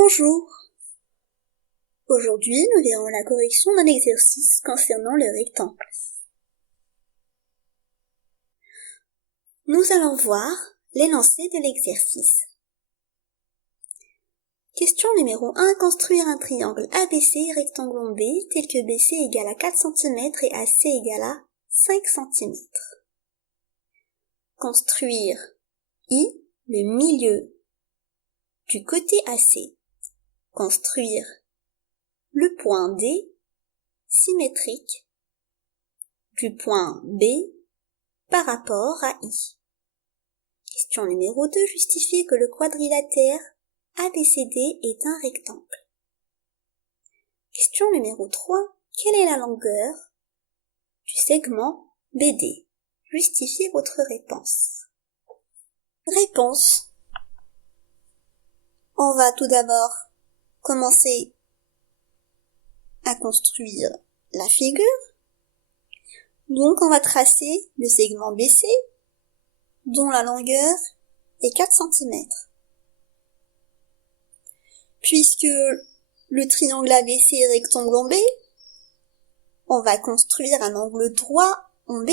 Bonjour. Aujourd'hui, nous verrons la correction d'un exercice concernant le rectangle. Nous allons voir l'énoncé de l'exercice. Question numéro 1. Construire un triangle ABC rectangle B tel que BC égale à 4 cm et AC égale à 5 cm. Construire I, le milieu du côté AC. Construire le point D symétrique du point B par rapport à I. Question numéro 2. Justifier que le quadrilatère ABCD est un rectangle. Question numéro 3. Quelle est la longueur du segment BD? Justifiez votre réponse. Réponse. On va tout d'abord commencer à construire la figure. Donc on va tracer le segment BC dont la longueur est 4 cm. Puisque le triangle ABC est rectangle en B, on va construire un angle droit en B.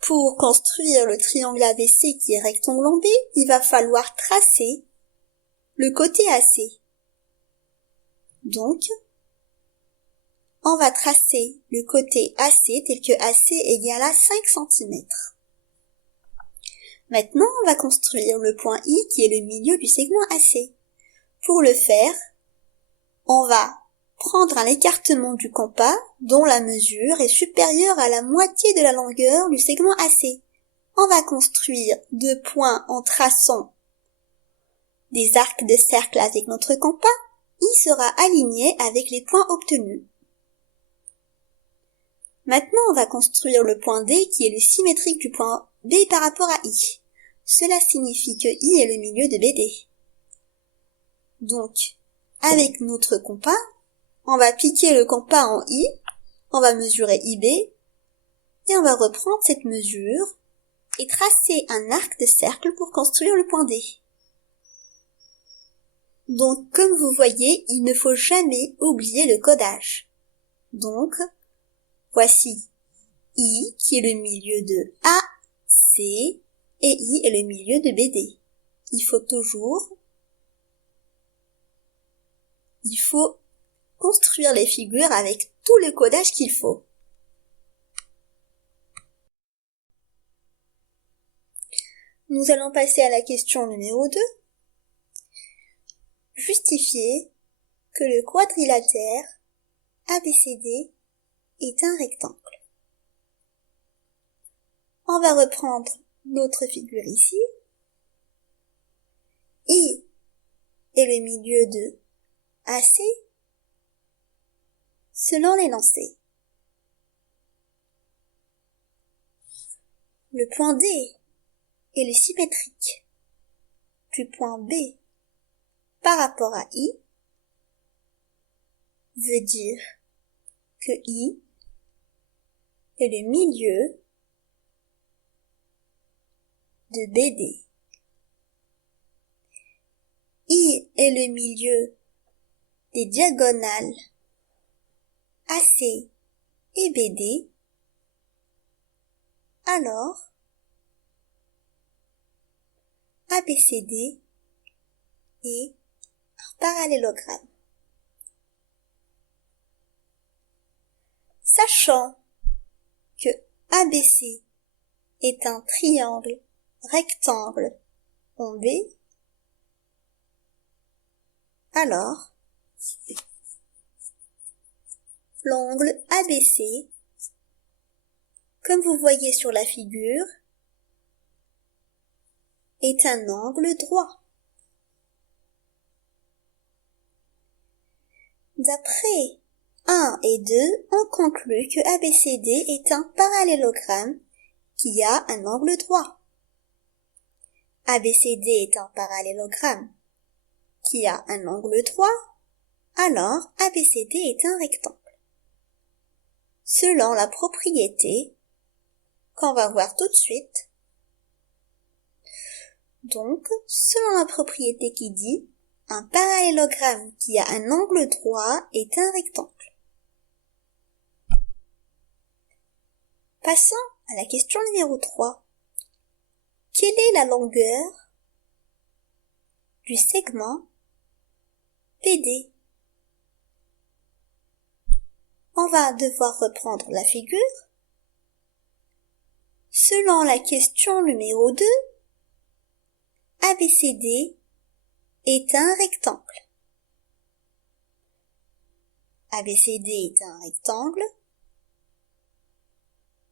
Pour construire le triangle ABC qui est rectangle en B, il va falloir tracer le côté AC. Donc, on va tracer le côté AC tel que AC égale à 5 cm. Maintenant, on va construire le point I qui est le milieu du segment AC. Pour le faire, on va prendre un écartement du compas dont la mesure est supérieure à la moitié de la longueur du segment AC. On va construire deux points en traçant des arcs de cercle avec notre compas. I sera aligné avec les points obtenus. Maintenant, on va construire le point D qui est le symétrique du point B par rapport à I. Cela signifie que I est le milieu de BD. Donc, avec notre compas, on va piquer le compas en I, on va mesurer IB, et on va reprendre cette mesure et tracer un arc de cercle pour construire le point D. Donc, comme vous voyez, il ne faut jamais oublier le codage. Donc, voici I qui est le milieu de AC et I est le milieu de BD. Il faut construire les figures avec tout le codage qu'il faut. Nous allons passer à la question numéro 2. Justifier que le quadrilatère ABCD est un rectangle. On va reprendre notre figure ici. I est le milieu de AC selon l'énoncé. Le point D est le symétrique du point B par rapport à I, veut dire que I est le milieu de BD. I est le milieu des diagonales AC et BD, alors ABCD est un parallélogramme. Sachant que ABC est un triangle rectangle en B, alors l'angle ABC, comme vous voyez sur la figure, est un angle droit. D'après 1 et 2, on conclut que ABCD est un parallélogramme qui a un angle droit. ABCD est un parallélogramme qui a un angle droit, alors ABCD est un rectangle. Selon la propriété qu'on va voir tout de suite. Donc, selon la propriété qui dit un parallélogramme qui a un angle droit est un rectangle. Passons à la question numéro 3. Quelle est la longueur du segment PD? On va devoir reprendre la figure. Selon la question numéro 2, ABCD est un rectangle. ABCD est un rectangle.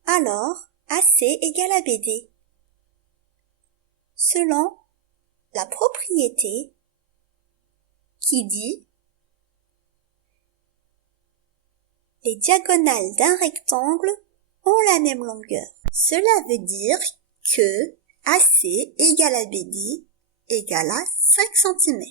Alors, AC égale ABD. Selon la propriété qui dit les diagonales d'un rectangle ont la même longueur. Cela veut dire que AC égale ABD égale à 5 cm.